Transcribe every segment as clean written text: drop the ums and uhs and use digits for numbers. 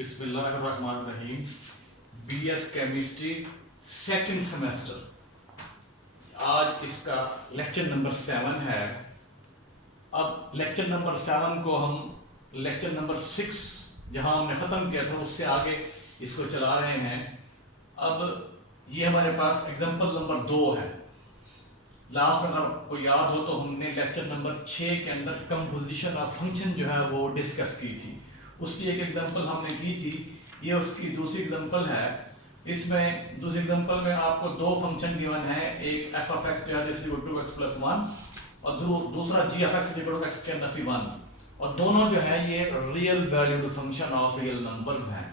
बिस्मिल्लाहिर्रहमानिर्रहीम। BS chemistry second semester, आज इसका लेक्चर नंबर 7 है। अब लेक्चर नंबर 7 को हम लेक्चर नंबर 6 जहां हमने ख़त्म किया था उससे आगे इसको चला रहे हैं। अब ये हमारे पास एग्जांपल नंबर 2 है। लास्ट में अगर आपको याद हो तो हमने लेक्चर नंबर 6 के अंदर कंपोजिशन ऑफ फंक्शन जो है वो डिस्कस की थी। उसकी एक एग्जांपल हमने की थी, ये उसकी दूसरी एग्जांपल है। इसमें दूसरी एग्जांपल में आपको दो फंक्शन गिवन है, एक एफ ऑफ एक्स जो है जैसे 2x + 1 और दूसरा जी ऑफ एक्स x के नफी 1, और दोनों जो है ये real valued function of real numbers हैं।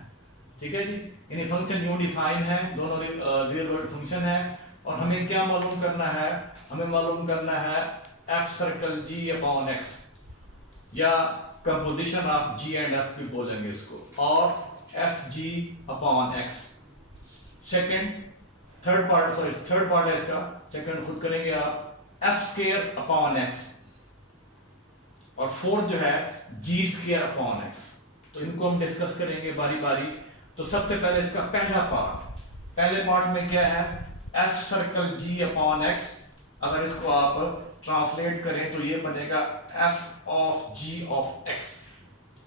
ठीक है जी, यानी फंक्शन यूनिफाइन है, दोनों रियल वैल्यूड फंक्शन है। और हमें क्या मालूम करना है? हमें मालूम करना है F circle g upon x, या composition of g and f भी बोलेंगे इसको, और f g upon x. Third part है इसका, सेकंड खुद करेंगे आप, एफ स्क्वायर अपॉन एक्स, और फोर्थ जो है जी स्क्वायर अपॉन एक्स। तो इनको हम डिस्कस करेंगे बारी बारी। तो सबसे पहले इसका पहले पार्ट में क्या है? F circle g upon x. अगर इसको आप ट्रांसलेट करें तो ये बनेगा f of g of x.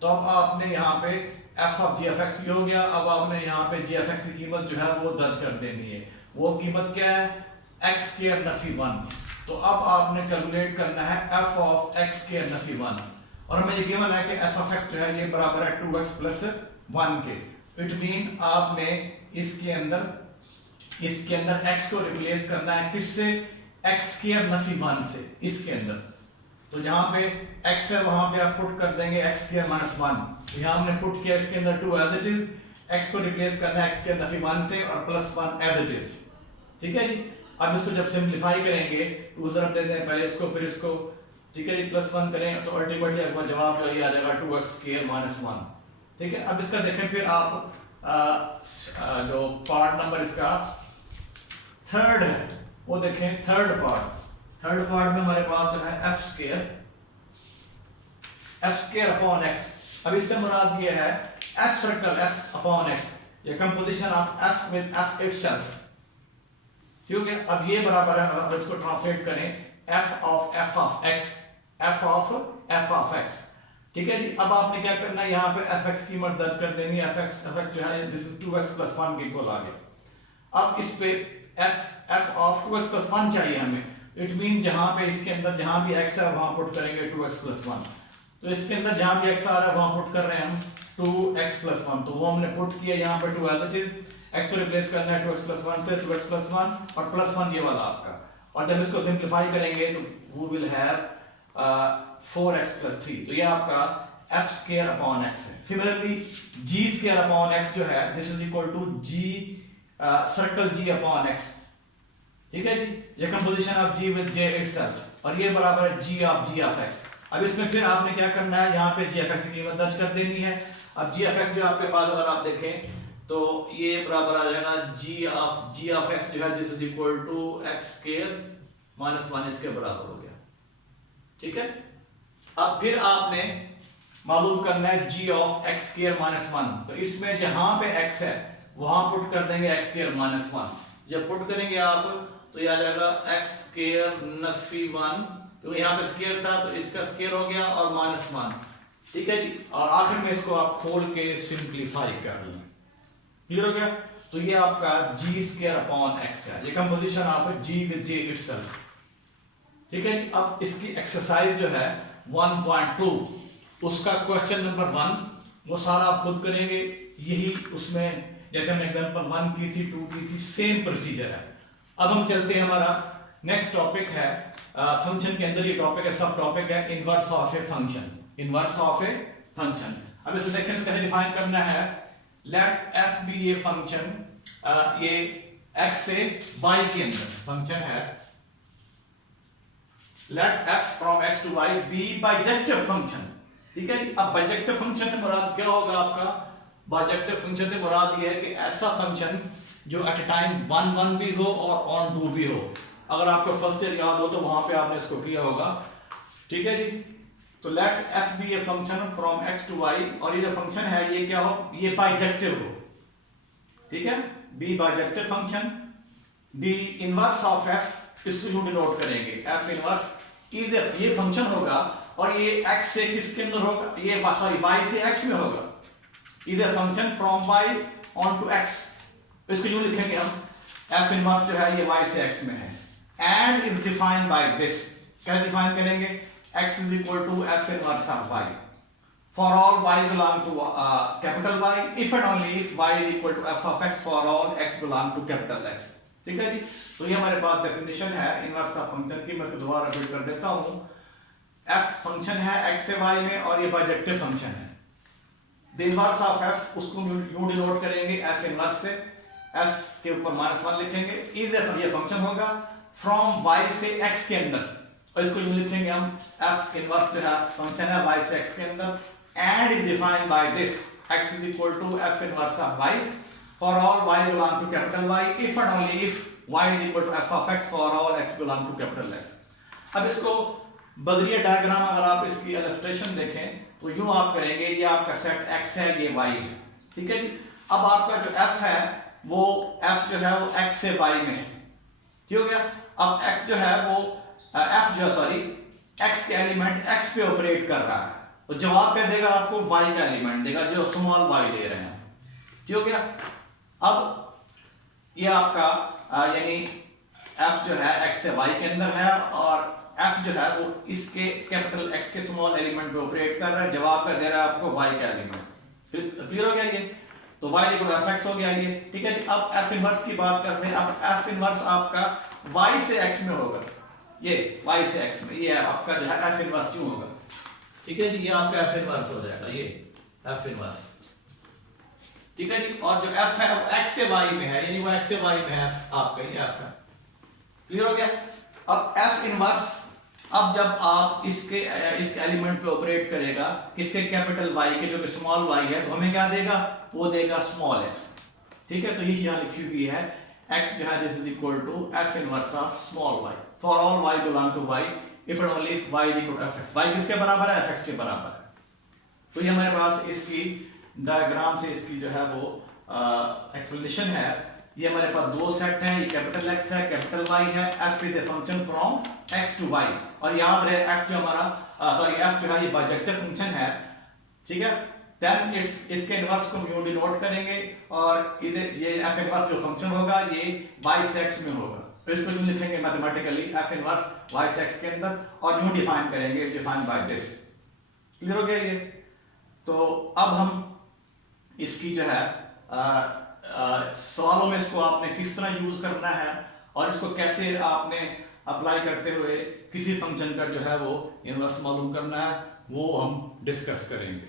तो अब आपने यहाँ पे f of g of x हो गया। अब आपने यहाँ पे जी ऑफ एक्स की कीमत जो है वो दर्ज कर देनी है। वो कीमत क्या है? X square Nafi 1। तो अब आपने कैलकुलेट करना है F of x square Nafi 1, और हमें ये गिवन है कि एफ ऑफ एक्स जो है ये बराबर है 2x + 1 के। इट मीन आपने इसके अंदर x को रिप्लेस करना है किससे? एक्स स्क्वायर नफी 1 से। इसके अंदर तो जहां पे x है वहां पे आप पुट कर देंगे x स्क्वायर - 1। तो यहां हमने पुट किया इसके अंदर 2 एज इट इज, x को रिप्लेस करना है x स्क्वायर नफी 1 से और +1 एज इट इज। ठीक है जी। अब इसको जब सिंपलीफाई करेंगे तो उस तरफ देते हैं पहले इसको फिर इसको। ठीक है जी, +1 करें तो अल्टीमेटली आपका जवाब जो ये आ जाएगा 2x स्क्वायर - 1। ठीक है। अब इसका देखें फिर आप जो पार्ट नंबर इसका थर्ड है वो देखें। थर्ड पार्ट में हमारे पास जो है एफ स्क्वायर अपॉन एक्स। अब इससे मुराद ये है F circle F upon X, ये composition of F with F itself. ठीक है। अब ये बराबर है, अगर इसको ट्रांसलेट करें, एफ ऑफ एक्स। ठीक है जी। अब आपने क्या करना है, यहाँ पे एफ एक्स की कीमत दर्ज कर देनी है। एफ एक्स जो है दिस इज 2x + 1 के इक्वल आ गया। अब इस पे एफ ऑफ 2x + 1 चाहिए हमें। इट मीन जहां पे इसके अंदर जहां भी x है वहां पुट करेंगे 2x + 1। तो इसके अंदर जहां भी x आ रहा है वहां पुट कर रहे हैं हम 2x + 1। तो वो हमने पुट किया यहाँ पे 2 एज इट इज, x को रिप्लेस करना है 2x + 1 फिर 2x + 1 और +1 ये वाला आपका। और जब इसको सिंपलीफाई करेंगे तो वी विल हैव 4x + 3। तो ये आपका f स्क्वायर अपॉन x है। Similarly g square upon x जो है this is equal to g circle g upon x। ठीक है जी। ये composition of g with j itself, और ये बराबर है g ऑफ x। अब इसमें फिर आपने क्या करना है, यहाँ पे g ऑफ x की कीमत दर्ज कर देनी है। अब g ऑफ x जो आपके पास अगर आप देखें तो ये बराबर आ जाएगा g ऑफ x जो है this is equal to x square - 1 इसके बराबर हो गया। ठीक है। अब फिर आपने मालूम करना है g ऑफ x स्क्वायर - 1। तो इसमें जहां पे x है वहां पुट कर देंगे x स्क्वायर - 1। जब पुट करेंगे आप तो ये आ जाएगा x स्क्वायर नफी 1। तो यहाँ पे स्क्वायर था तो इसका स्क्वायर हो गया और -1। ठीक है जी। और आखिर में इसको आप खोल के सिंपलीफाई कर लें। क्लियर हो गया? तो ये आपका g स्क्वायर अपॉन x है, ये composition of g with j itself. ठीक है। अब इसकी एक्सरसाइज जो है 1.2, उसका क्वेश्चन नंबर 1 वो सारा आप खुद करेंगे। यही उसमें जैसे हमने एग्जांपल 1 की थी, 2 की थी, सेम प्रोसीजर है। अब हम चलते हैं, हमारा नेक्स्ट टॉपिक है फंक्शन के अंदर ये टॉपिक है, सब टॉपिक है इनवर्स ऑफ ए फंक्शन। अब इसे देखें तो कैसे डिफाइन करना है। लेट f बी ये फंक्शन, ये x से y के अंदर फंक्शन है। Let f from x to y be bijective function. ठीक है। अब बाइजेक्टिव फंक्शन से मुराद क्या होगा आपका? बाइजेक्टिव फंक्शन से मुराद ये है कि ऐसा फंक्शन जो एट ए टाइम 1 1 भी हो और ऑन 2 भी हो। अगर आपको फर्स्ट ईयर याद हो तो वहां पे आपने इसको किया होगा। ठीक है जी। तो let f be a function from x to y, और ये जो फंक्शन है ये क्या हो, ये बाइजेक्टिव हो, ठीक है, be bijective function. The inverse of f, इसको यूं डिनोट करेंगे, f इनवर्स इज ये फंक्शन होगा और ये x से किसके अंदर होगा, ये सॉरी y से x में होगा, is a function from y onto x, इसको यूं लिखेंगे हम, f इनवर्स जो है ये y से x में है, and is defined by this, क्या डिफाइन करेंगे, x is equal to f inverse of y for all y belong to capital Y, if and only if y is equal to f of x for all x belong to capital X, ठीक है जी। तो ये हमारे पास definition है inverse of function की, मैं इसको दोबारा रिपीट कर देता हूँ, f फंक्शन है x से y में और ये बाइजेक्टिव फंक्शन है, द इनवर्स ऑफ f उसको यूं डिनोट करेंगे f इनवर्स से, f के ऊपर -1 लिखेंगे, इज ये फंक्शन होगा फ्रॉम y से x के अंदर, और इसको यूं लिखेंगे हम, f इनवर्स जो है फंक्शन है y से x के अंदर, and is defined by this, x is equal to f inverse of y for all y belong to capital Y, if and only if y is equal to f of x for all x belong to capital X। अब इसको बदलिए diagram, अगर आप इसकी illustration देखें तो यूं आप करेंगे, ये आपका सेट x है, ये y है, ठीक है जी। अब आपका जो f है वो f जो है वो x से y में है, ठीक हो गया। अब x जो है वो f जो सॉरी x के एलिमेंट x पे ऑपरेट कर रहा है, तो जवाब क्या देगा आपको, y का एलिमेंट देगा जो स्मॉल y ले रहे हैं, ठीक हो गया। अब ये आपका यानी f जो है x से y के अंदर है और f जो है वो इसके कैपिटल X के स्मॉल एलिमेंट पे ऑपरेट कर रहा है, जवाब क्या दे रहा है आपको, y का एलिमेंट, क्लियर हो गया ये, तो y इक्वल टू fx हो गया ये, ठीक है जी। अब f इनवर्स की बात करते हैं, अब f इनवर्स आपका y से x में होगा, ये y से x में, ये आपका जो है f इनवर्स क्यों होगा, ठीक है जी, ये आपका f इनवर्स हो जाएगा, ये f इनवर्स, ठीक है जी। और जो f है x से y में है, यानी वो x से y में है, आपका ये f है, क्लियर हो गया। अब f इनवर्स, अब जब आप इसके एलिमेंट पे ऑपरेट करेगा किसके, कैपिटल Y के, जो कि स्मॉल y है, तो हमें क्या देगा, वो देगा स्मॉल x, ठीक है। तो ये यहां लिखी हुई है x जो है this is equal to f inverse of small y for all y belong to y, if and only if y is equal to fx, y किसके बराबर है, fx के बराबर है। तो ये हमारे पास इसकी डायग्राम से इसकी जो है वो एक्सप्लेनेशन है। ये हमारे पास दो सेट हैं, ये कैपिटल X है, कैपिटल Y है, f is a function from x to y, और याद रहे x जो हमारा सॉरी f जो है ये बाइजेक्टिव फंक्शन है, ठीक है। देन इसके इनवर्स को यूं डिनोट करेंगे, और ये f इनवर्स जो फंक्शन होगा ये y से x में होगा, तो इसको यूं लिखेंगे मैथमेटिकली f इनवर्स y से x के अंदर, और यूं डिफाइन करेंगे, डिफाइन बाय दिस, क्लियर हो गया ये। तो अब हम इसकी जो है सवालों में इसको आपने किस तरह यूज करना है और इसको कैसे आपने अप्लाई करते हुए किसी फंक्शन का जो है वो इनवर्स मालूम करना है, वो हम डिस्कस करेंगे।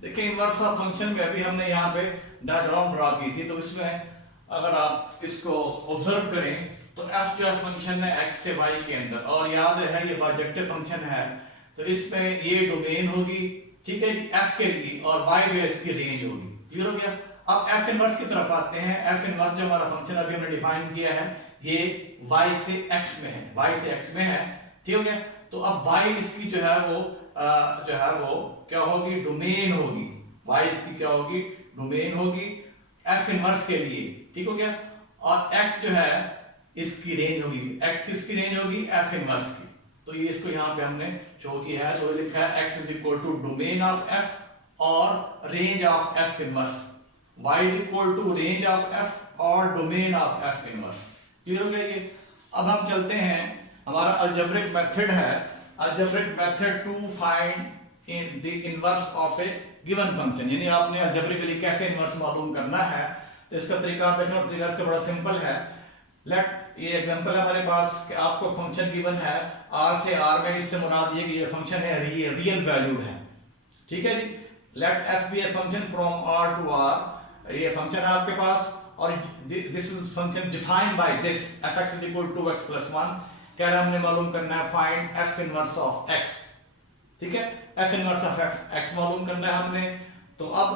देखिए इनवर्स ऑफ फंक्शन में अभी हमने यहाँ पे डायग्राम ड्रा की थी, तो इसमें अगर आप इसको ऑब्जर्व करें तो f जो है फंक्शन है x से y के अंदर, और याद है ये बाइजेक्टिव फंक्शन है, तो इसमें ये डोमेन होगी, ठीक है, f के लिए, और y जो है इसकी रेंज होगी, क्लियर हो गया। अब f इनवर्स की तरफ आते हैं। f इनवर्स जो हमारा फंक्शन अभी हमने डिफाइन किया है ये y से x में है, y से x में है, ठीक हो गया। तो अब y इसकी जो है वो क्या होगी, डोमेन होगी, y इसकी क्या होगी, डोमेन होगी f इनवर्स के लिए, ठीक हो गया। और x जो है इसकी रेंज होगी, x किसकी रेंज होगी, f इनवर्स की। तो ये इसको यहाँ पे हमने शो किया है, तो लिखा है x is equal to domain of f और range of f inverse, y is equal to range of f और domain of f inverse, clear हो गया ये। अब हम चलते हैं, हमारा अलजेब्रिक मेथड है, algebraic method to find in the inverse of a given function, यानी आपने अलजेब्रिकली कैसे इनवर्स मालूम करना है। तो इसका तरीका देखना, तरीका इसका बड़ा सिंपल है। लेट ये एग्जांपल है हमारे पास कि आपको फंक्शन गिवन है r से r में, इससे मुराद ये कि ये फंक्शन है रियल वैल्यूड है, ठीक है जी। Let f be a function from r to r, ये फंक्शन है आपके पास, और this is function defined by this fx is equal to x plus 1, कह रहा है हमने मालूम करना है find f inverse of x, ठीक है, f इनवर्स ऑफ x मालूम करना है हमने। तो अब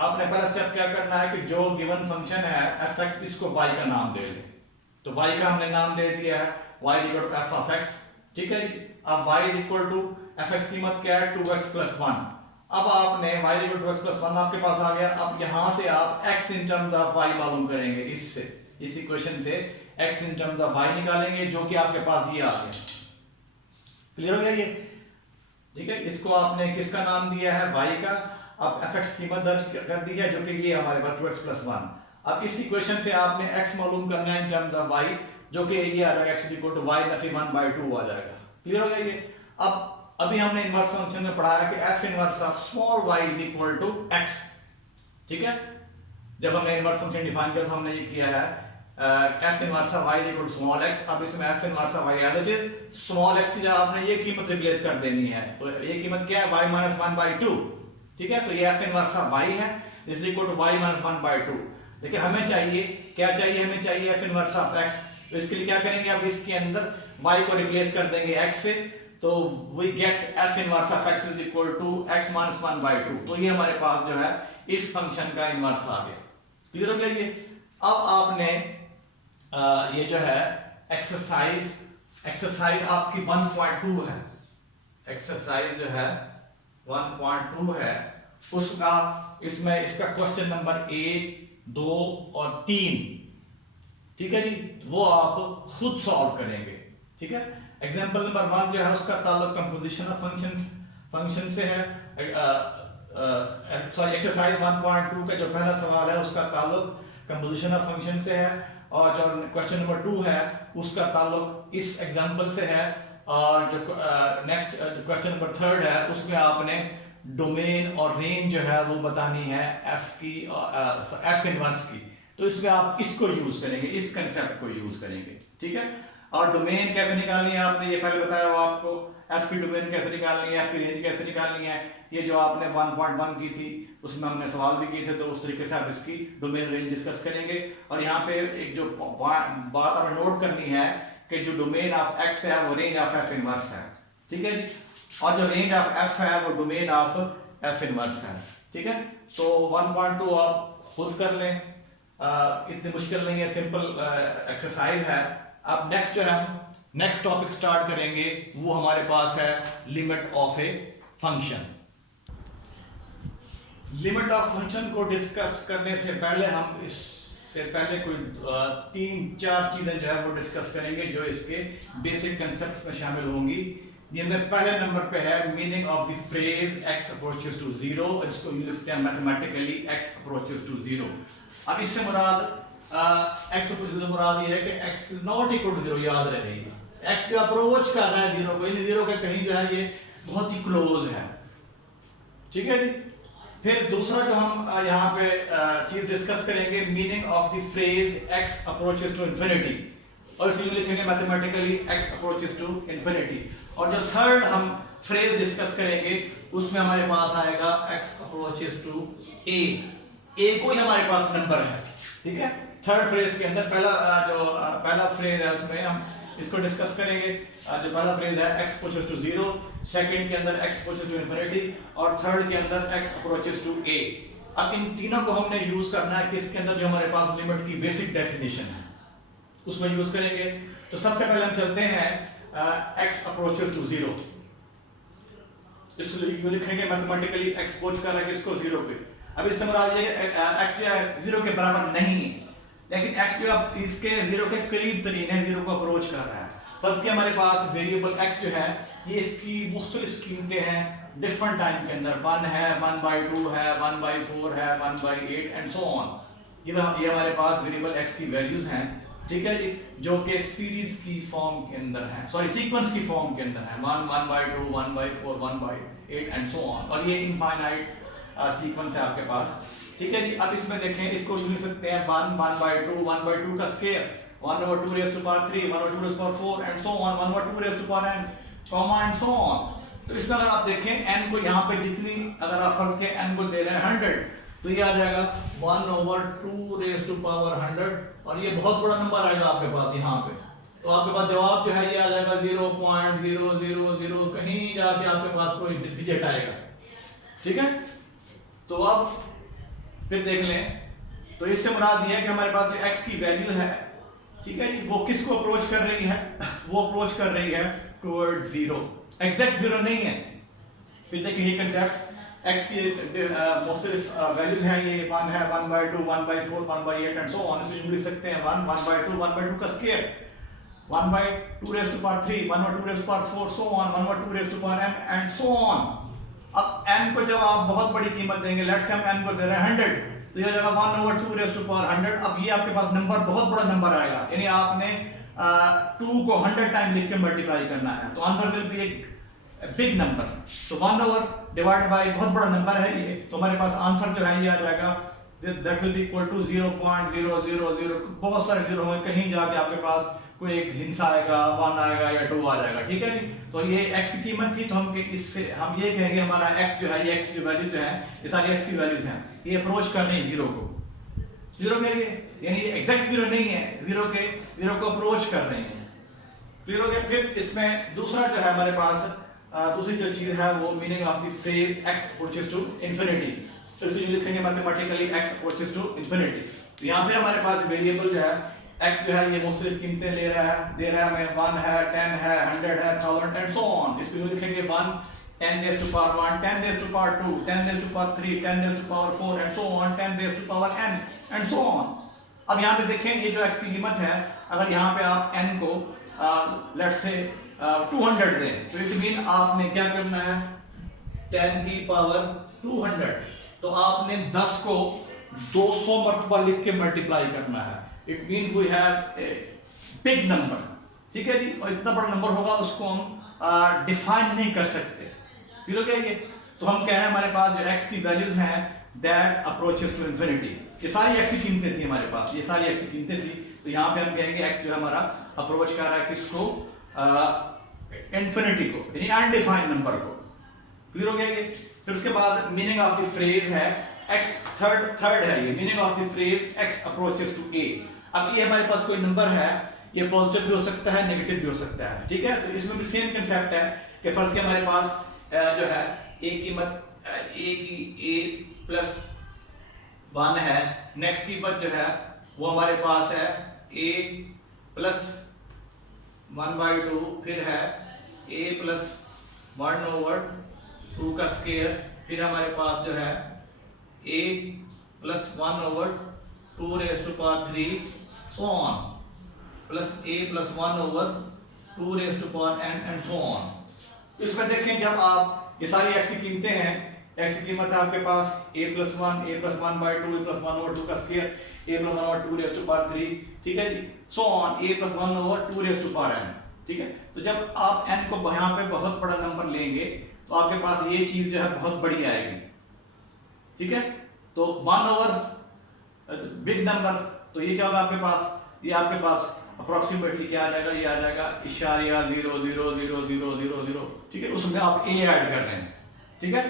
आपने पहला स्टेप क्या करना है कि जो गिवन फंक्शन है fx, इसको y का नाम दे लें। तो y का हमने नाम दे दिया है y equal to f of x, ठीक है जी। अब y equal to f x कीमत क्या है 2x प्लस 1। अब आपने y equal to x plus 1 आपके पास आ गया। अब यहां से आप x in terms of y मालूम करेंगे, इससे इस इक्वेशन से x in terms of y निकालेंगे, जो कि आपके पास ये आ गया। क्लियर हो गया ये? ठीक है, इसको आपने किसका नाम दिया है, y का। अब एफ एक्स कीमत दर्ज कर दी है, जो कि ये हमारे पास 2x प्लस 1। अब इस इक्वेशन से आपने x मालूम करना है इन टर्म्स ऑफ y, जो कि ये आ जाएगा x इक्वल टू y नफी 1/2 आ जाएगा। क्लियर हो गया ये? अब अभी हमने इनवर्स फंक्शन में पढ़ा है कि f inverse of small y is equal to x। ठीक है, जब हमने इनवर्स फंक्शन डिफाइन किया तो हमने ये किया है f inverse of y equal to small x। अब इसमें f inverse of y as it is small x की जगह आपने ये कीमत रिप्लेस कर देनी है। तो ये कीमत क्या है, y माइनस 1/2। ठीक है, तो ये f इनवर्स ऑफ y है, is equal to y minus 1/2। लेकिन हमें चाहिए क्या चाहिए, हमें चाहिए f इनवर्स ऑफ x। तो इसके लिए क्या करेंगे, अब इसके अंदर y को रिप्लेस कर देंगे x से, तो we get f inverse of x is equal to x minus 1/2। तो ये हमारे पास जो है इस फंक्शन का इनवर्स आ गया। क्लियर हो गया ये? अब आपने ये जो है एक्सरसाइज आपकी 1.2 है, एक्सरसाइज जो है 1.2 है, उसका इसमें इसका क्वेश्चन नंबर 1, 2 और 3, ठीक है जी, वो आप खुद सॉल्व करेंगे। ठीक है, एग्जांपल नंबर 1 जो है उसका ताल्लुक कंपोजिशन ऑफ फंक्शन से है। सॉरी, एक्सरसाइज 1.2 का जो पहला सवाल है उसका ताल्लुक कंपोजिशन ऑफ फंक्शन से है, और जो क्वेश्चन नंबर 2 है उसका ताल्लुक इस एग्जांपल से है, और जो नेक्स्ट क्वेश्चन नंबर 3 है उसमें आपने डोमेन और रेंज जो है वो बतानी है एफ इनवर्स की। तो इसमें आप इसको यूज करेंगे, इस कंसेप्ट को यूज करेंगे। ठीक है, और डोमेन कैसे निकालनी है आपने ये पहले बताया हुआ आपको, एफ की डोमेन कैसे निकालनी है, एफ की रेंज कैसे निकालनी है, ये जो आपने 1.1 की थी उसमें हमने सवाल भी किए थे, तो उस तरीके से आप इसकी डोमेन रेंज डिस्कस करेंगे। और यहाँ पे एक जो बात हमें नोट करनी है कि जो डोमेन ऑफ एक्स है वो रेंज ऑफ एफ इनवर्स है। ठीक है जी, और जो रेंज ऑफ एफ है वो डोमेन ऑफ एफ इनवर्स है। ठीक है, तो 1.2 आप खुद कर लें, इतनी मुश्किल नहीं है, सिंपल एक्सरसाइज है। अब नेक्स्ट जो है नेक्स्ट टॉपिक स्टार्ट करेंगे, वो हमारे पास है limit of a function. Limit of function को डिस्कस करने से पहले हम इससे पहले कोई 3-4 चीजें जो है वो डिस्कस करेंगे जो इसके बेसिक कंसेप्ट में शामिल होंगी। ये में पहले नंबर पे है meaning of the phrase x approaches to 0। इसको ये लिखते हैं मैथमेटिकली x अप्रोचेस टू 0। अब इससे मुराद x अप्रोचेस टू मुराद ये है कि x is not equal to 0, याद रहेगा। x जो अप्रोच कर रहा है 0 को, इन 0 के कहीं जो है ये बहुत ही क्लोज है। ठीक है जी, फिर दूसरा जो हम यहाँ पे चीज डिस्कस करेंगे meaning of the phrase x approaches to infinity, और इसको लिखेंगे mathematically x approaches to infinity. और जो थर्ड हम फ्रेज डिस्कस करेंगे उसमें हमारे पास आएगा x अप्रोचेस टू a को ही हमारे पास नंबर है। ठीक है, थर्ड फ्रेज के अंदर पहला फ्रेज है उसमें हम इसको डिस्कस करेंगे। जो पहला फ्रेज है x अप्रोचेस टू 0, सेकंड के अंदर x अप्रोचेस टू इंफिनिटी, और थर्ड के अंदर x अप्रोचेस टू a। अब इन तीनों को हमने यूज करना है किसके अंदर, जो हमारे पास लिमिट की बेसिक डेफिनेशन है उसमें यूज करेंगे। तो सबसे पहले हम चलते हैं x अप्रोचेस टू 0। इसलिए लिखेंगे मैथमेटिकली x अप्रोच कर रहा है किसको, 0 पे। अब इससे मुराद ये x जो है 0 के बराबर नहीं है, लेकिन x जो अब इसके 0 के करीब तरीन है, 0 को अप्रोच कर रहा है। फर्क कि हमारे पास वेरिएबल x जो है ये इसकी मुख्तलिफ कीमतें हैं डिफरेंट टाइम के अंदर, 1 है, 1/2 है, 1/4 है, 1/8 एंड सो ऑन। ये हमारे पास वेरिएबल x की वैल्यूज हैं। ठीक है जी, जो कि सीरीज की फॉर्म के अंदर है, सॉरी सीक्वेंस की फॉर्म के अंदर है, 1/2, 1/4, 1/8 एंड सो ऑन, और ये इनफाइनाइट सीक्वेंस है आपके पास। ठीक है जी, अब इसमें देखें, इसको लिख सकते हैं 1/2, 1/2 का square, 1/2 raised to power 3, 1/2 raised to power 4 and so on, 1/2 raised to power n, comma and so on। तो इसमें अगर आप देखें n को यहाँ पे जितनी अगर आप फर्ज के n को दे रहे हैं 100, तो ये आ जाएगा 1/2 raised to power 100, और ये बहुत बड़ा नंबर आएगा आपके पास यहाँ पे। तो आपके पास जवाब जो है ये आ जाएगा 0.000, कहीं जाके आपके पास कोई डिजिट आएगा। ठीक है, तो अब फिर देख लें, तो इससे मुराद ये है कि हमारे पास जो x की वैल्यू है, ठीक है जी, वो किसको अप्रोच कर रही है, वो अप्रोच कर रही है टुवर्ड जीरो, एग्जैक्ट जीरो नहीं है। फिर देखिए ये कंसेप्ट x की मुख्तलिफ वैल्यूज हैं, ये 1 है, 1/2, 1/4, 1/8 एंड सो ऑन। इसमें लिख सकते हैं 1, 1/2, 1/2 का square, 1/2 raised to power 3, 1/2 raised to power 4, so on, 1/2 raised to power n and so on। अब n को जब आप बहुत बड़ी कीमत देंगे, लेट्स से हम n को दे रहे हैं 100, तो ये जगह 1/2 raised to power 100। अब ये आपके पास नंबर बहुत बड़ा नंबर आएगा, यानी आपने 2 को 100 टाइम लिख के मल्टीप्लाई करना है, तो आंसर विल बी एक बिग नंबर। तो 1 डिवाइड बाय बहुत बड़ा नंबर है ये, तो हमारे पास आंसर जो है ये आ जाएगा, that will be equal to 0.000, बहुत सारे जीरो होंगे, कहीं जाके आपके पास कोई एक हिंसा आएगा, 1 आएगा या 2 आ जाएगा, ठीक है जी। तो ये x की कीमत थी, तो हम इससे हम ये कहेंगे हमारा x जो है, ये x की वैल्यू जो है, ये सारी x की वैल्यूज हैं, ये अप्रोच कर रही है जीरो को, जीरो के लिए, यानी ये एग्जैक्ट जीरो नहीं है, जीरो को अप्रोच कर रही है। क्लियर हो गया। फिर इसमें दूसरा जो है हमारे पास दूसरी जो चीज है वो meaning of the phrase x approaches to infinity. तो इसे लिखेंगे mathematically x approaches to infinity. तो यहाँ पे हमारे पास वेरिएबल जो है x जो है ये मुख्तलिफ कीमतें दे रहा है हमें, 1 है, 10 है, 100 है, 1000 एंड सो ऑन। इसको लिखेंगे 1, 10 raised to power 1, 10 raised to power 2, 10 raised to power 3, 10 raised to power 4 and so on, 10 raised to power n and so on। अब यहाँ पे देखें ये जो x की कीमत है, अगर यहाँ पे आप n को लेट्स से 200 दें, तो इट मीन आपने क्या करना है, 10 की पावर 200, तो आपने 10 को 200 मरतबा लिख के मल्टीप्लाई करना है। It mean we have a big number, ठीक है जी। और इतना बड़ा नंबर होगा उसको हम डिफाइन नहीं कर सकते, ठीक है ये। तो हम कह रहे हैं हमारे पास जो x की वैल्यूज हैं दैट अप्रोचेस टू इंफिनिटी, ये सारी x की कीमतें थी हमारे पास, ये सारी x की कीमतें थी, तो यहाँ पे हम कहेंगे x जो है हमारा अप्रोच कर रहा है किसको, इंफिनिटी को, यानी अनडिफाइंड नंबर को। क्लियर हो गया ये। फिर उसके बाद मीनिंग ऑफ द फ्रेज है x, थर्ड है ये meaning of the phrase x approaches to a। अब ये हमारे पास कोई नंबर है, ये पॉजिटिव भी हो सकता है, नेगेटिव भी हो सकता है, ठीक है। तो इसमें भी सेम कंसेप्ट है कि फर्स्ट के हमारे पास जो है a कीमत a प्लस 1 है, नेक्स्ट कीमत जो है वो हमारे पास है a प्लस 1/2, फिर है a प्लस 1/2 का स्क्वायर, फिर हमारे पास जो है a plus 1/2 raised to power 3 so on, plus a plus 1/2 raised to power n and so on। तो इसमें देखें जब आप ये सारी x की कीमतें हैं, x की कीमत है आपके पास a plus 1, a plus 1/2, a plus 1/2 का square, a plus 1/2 raised to power 3, ठीक है जी, so on, a plus 1/2 raised to power n, ठीक है। तो जब आप n को यहाँ पे बहुत बड़ा नंबर लेंगे तो आपके पास ये चीज जो है बहुत बड़ी आएगी, ठीक है। तो 1 बिग नंबर, तो ये क्या होगा आपके पास, ये आपके पास अप्रोक्सीमेटली क्या आ जाएगा, ये आ जाएगा इशारिया 0.000000, ठीक है। उसमें आप a ऐड कर रहे हैं, ठीक है।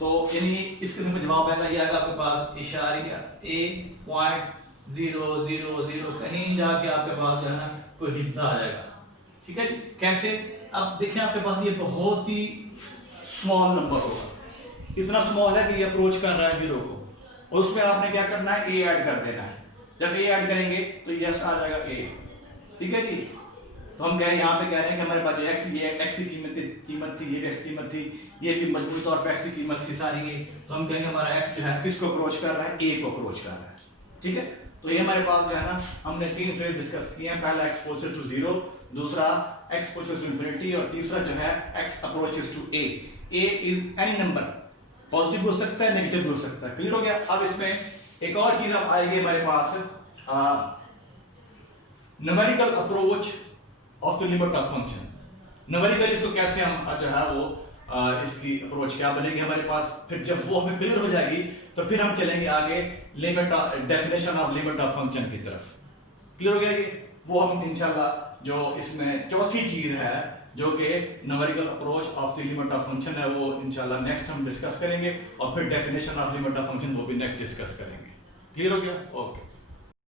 तो यानी इसके में जवाब आएगा, ये आएगा आपके पास इशारिया a.000, कहीं जाके आपके पास जो है ना कोई हिस्सा आ जाएगा, ठीक है। कैसे, अब देखें आपके पास ये बहुत ही स्मॉल नंबर होगा, इतना स्मॉल है कि ये अप्रोच कर रहा है जीरो को, और उसमें आपने क्या करना है, a ऐड कर देना है। जब a ऐड करेंगे तो यस आ जाएगा a, ठीक है जी। तो हम यहाँ पे कह रहे हैं कि हमारे पास जो x की कीमत थी, ये x कीमत थी, ये भी मजबूत तौर पे x की कीमत थी सारी ये, तो हम कहेंगे हमारा x जो है किसको अप्रोच कर रहा है, a को अप्रोच कर रहा है, ठीक है। तो ये हमारे पास जो है ना हमने 3 फ्रेज डिस्कस किए हैं, पहला x अप्रोचेस टू 0, दूसरा x अप्रोचेस टू इंफिनिटी, और तीसरा जो है x approaches to a। a is any number, positive हो सकता है, नेगेटिव हो सकता है। क्लियर हो गया। अब इसमें एक और चीज अब आएगी हमारे पास, numerical approach of the limit of function. Numerical इसको कैसे हम जो है वो इसकी अप्रोच क्या बनेगी हमारे पास, फिर जब वो हमें क्लियर हो जाएगी तो फिर हम चलेंगे आगे limit definition of limit of function की तरफ। क्लियर हो गया ये, वो हम इंशाल्लाह जो इसमें चौथी चीज है जो कि numerical approach of the limit of function है, वो इंशाल्लाह नेक्स्ट हम डिस्कस करेंगे, और फिर definition of limit of function वो भी नेक्स्ट डिस्कस करेंगे। क्लियर हो गया, ओके।